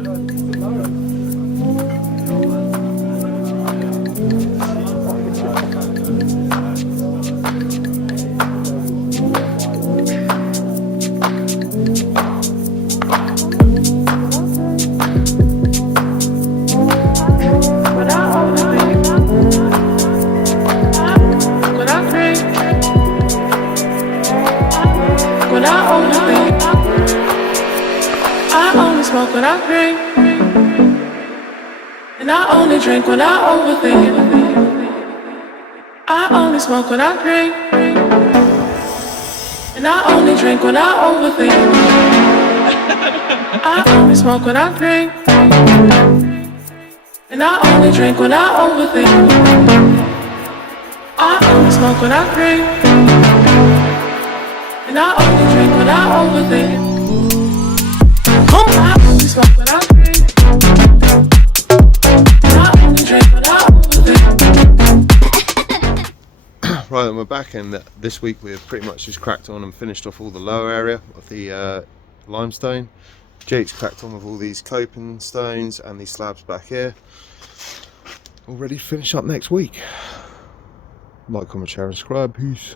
Smoke when I drink, and I only drink when I overthink. I only smoke when I drink, and I only drink when I overthink. I only smoke when I drink, and I only drink when I overthink. I only smoke when I drink, and I only drink when I overthink. I only smoke when I drink, and I only drink when I overthink. Right, then we're back, and this week we've pretty much just cracked on and finished off all the lower area of the limestone. Jake's cracked on with all these coping stones and these slabs back here. All ready to finish up next week. Like, comment, share and subscribe. Peace.